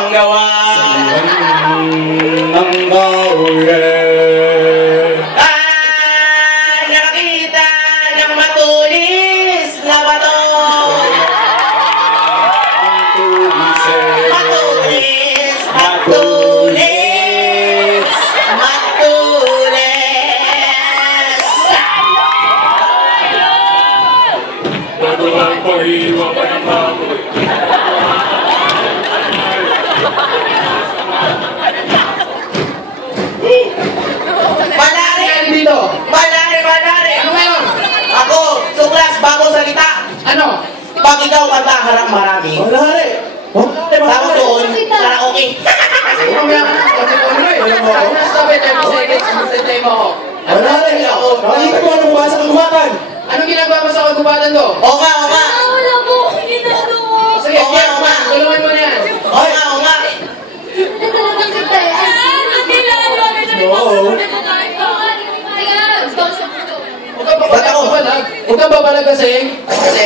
ang gawa ng kaulay. Nakakita ng matulis na bato. Matulis, matulis, matulis. Bago ang pag-iwa pa ng baboy. Ano ngayon? Ako, suklas, bago salita. Ano? Pag ikaw kanta, harap marami. Malari! Tapos doon, karaoke. Mamaya ka na, kasi ko ano eh. Stop it, 30 seconds, magtay mo ako. Malari! Nakikita mo anong basa ng kumatan? Anong ginagawa mo sa kagubatan ko? O nga, o nga. Wala po akong ginagawa. Sige, Oo nga, oo nga. tulungan mo na yan. O nga, o nga. Hindi talagang kita eh. Ang kilala kami na Oo. Huwag kang babalag. Huwag kang babalag kasi. Kasi.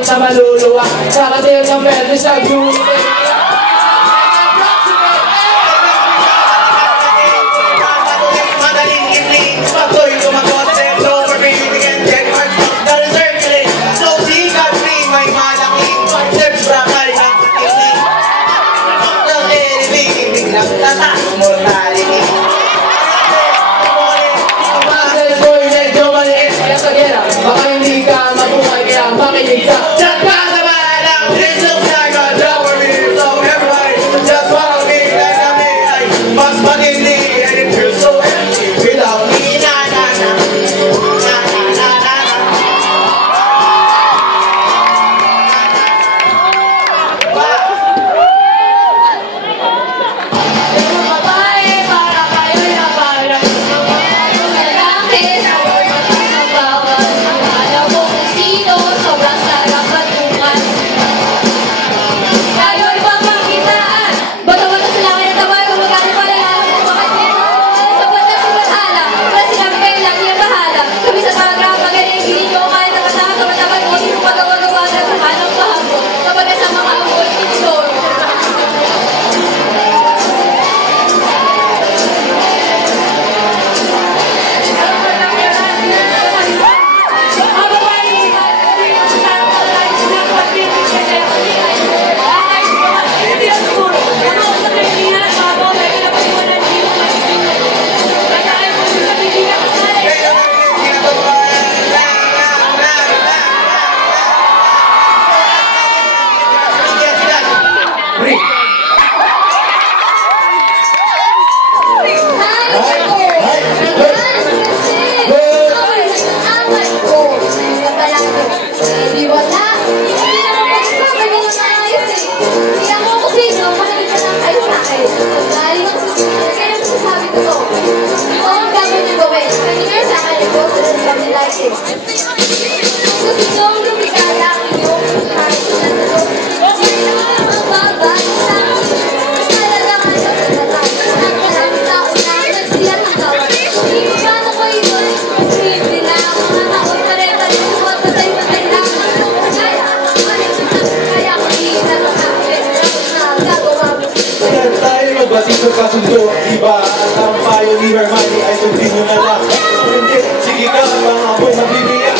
Sa maluluwa, sa katil ng pwede sa gulo. Madaling ibling, pagko'y kumakonsep, no overbeating and check marks, gotta circulate. So sikat free, may malaking concepts, rakal ng ibling. Ng ibling, biglang tatas, mortality. Ang boy, medyo maliit, kaya sa gera, baka hindi ka mabuhay, kaya makinig ka. Kasundo, diba? At ang payo ni Hermione ay sundin mo na lang. Hindi, sige ka, mga apoy mabibiyak.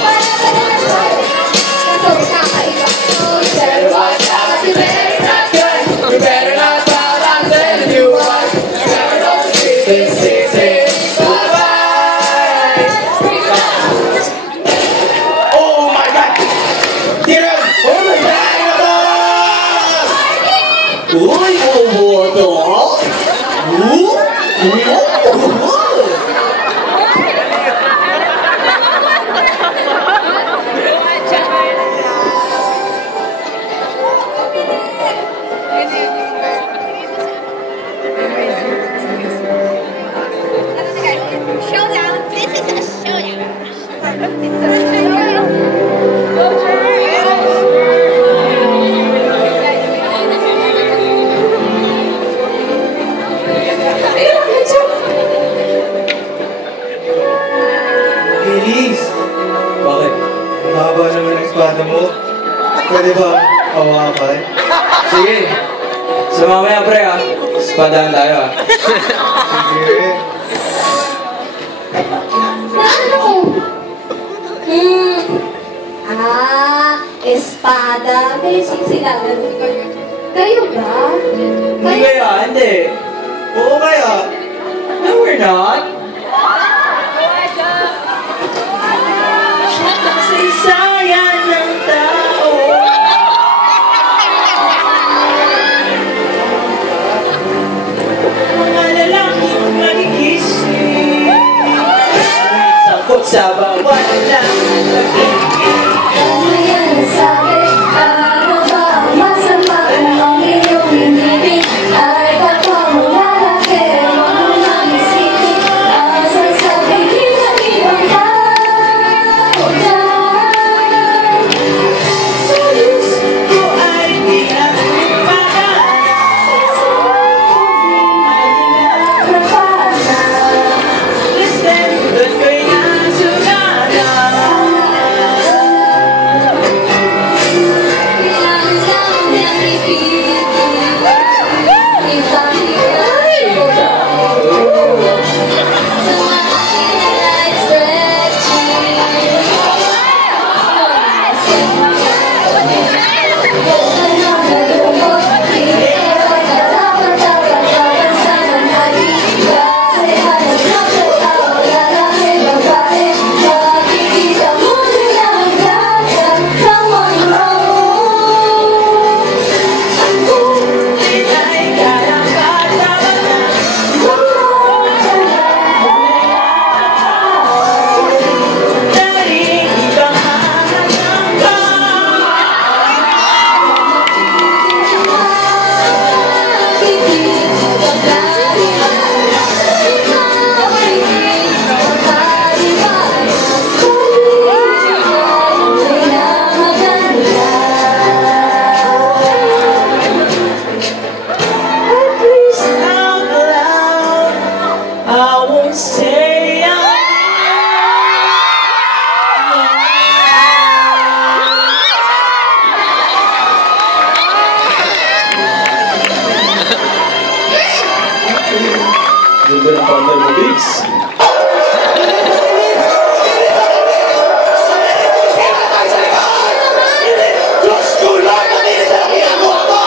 Para Showdown. This is a showdown. Elise! Bakit? Haba naman ang espada mo. Pwede ba hawakan? Sige. So mamaya pre ha. Spadahan tayo ha. Sige. Ano? Espada. Kayo sisilagan. Kayo ba? Hindi kaya, hindi. Oo kaya. No, we're not. Sayang ng tao. Mga lalaking magigising. Sangkot sa bawat lang. Ano yan sabi? Ano ba ang masama ng iyong inibig? Ay kapag lalaki, huwag mo nang isipin. Asa'y sabihin ng ibang tao dyan. Sa gusto ay di natin mahanap. Listen, doon ko'y nasugana. Ganda ng pandal mo, Biggs. Diyos ko, Lord! Natin sa ginagawa mo!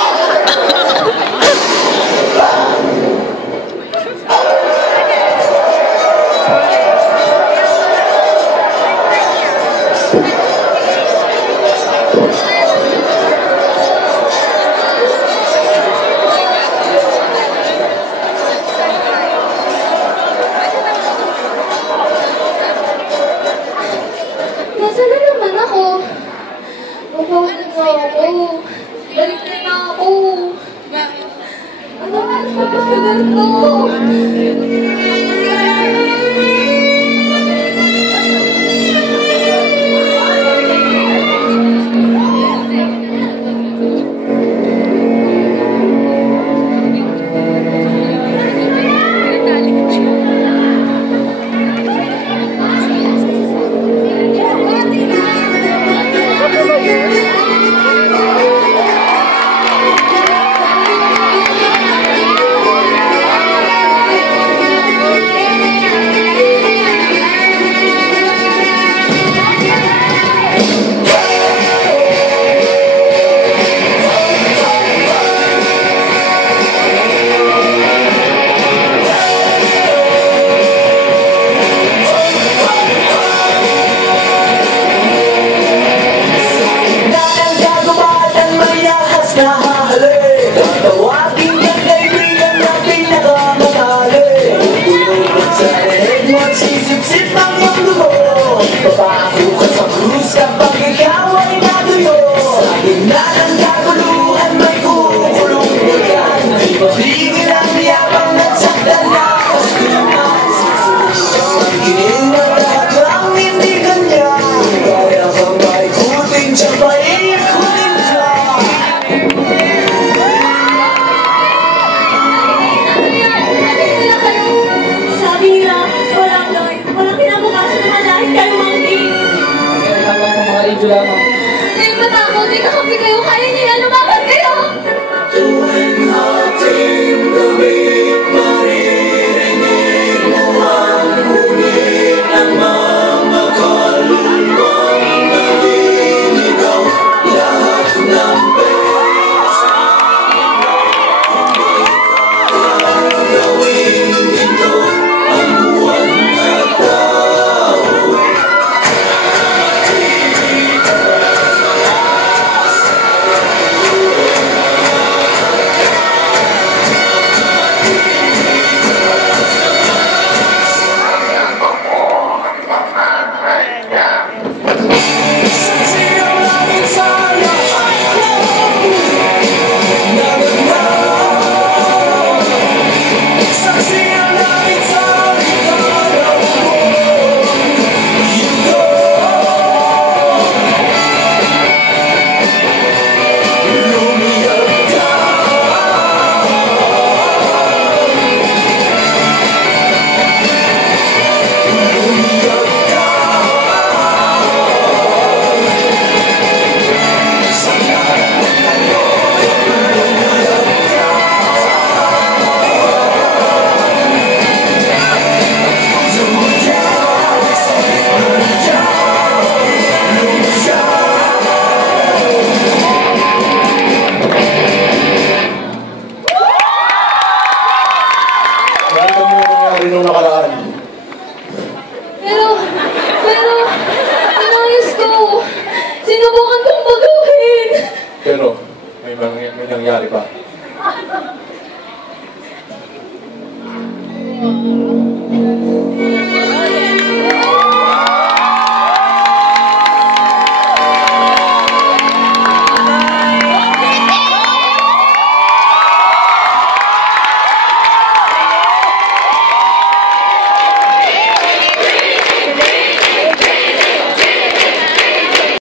Nasaan na naman ako? Mabuhay na ako. Balik na ako. Ano nga naman ba ganito? Lubos kapag ikaw ay natuyo Sa gitna ng kaguluhan may kukulong ulan Tigil ang yabang at saktan na Gusto naman ang giniling na lahat ang hindi kanya Kaya kang maikutin siya maikutin siya Sabi nila, walang kinabukasan na malahit kayo mangking. Hindi matakot, hindi kakampi kayo, kaya niyo yan, lumaban kayo! Tuwing ating gabi maririnig mo ang huni ng mga kaluluwang naliligaw lahat ng beses gawin ito ang buwan at tao nung nakaraan. Pero, inayos ko. Sinubukan kong baguhin. Pero, may nangyari pa.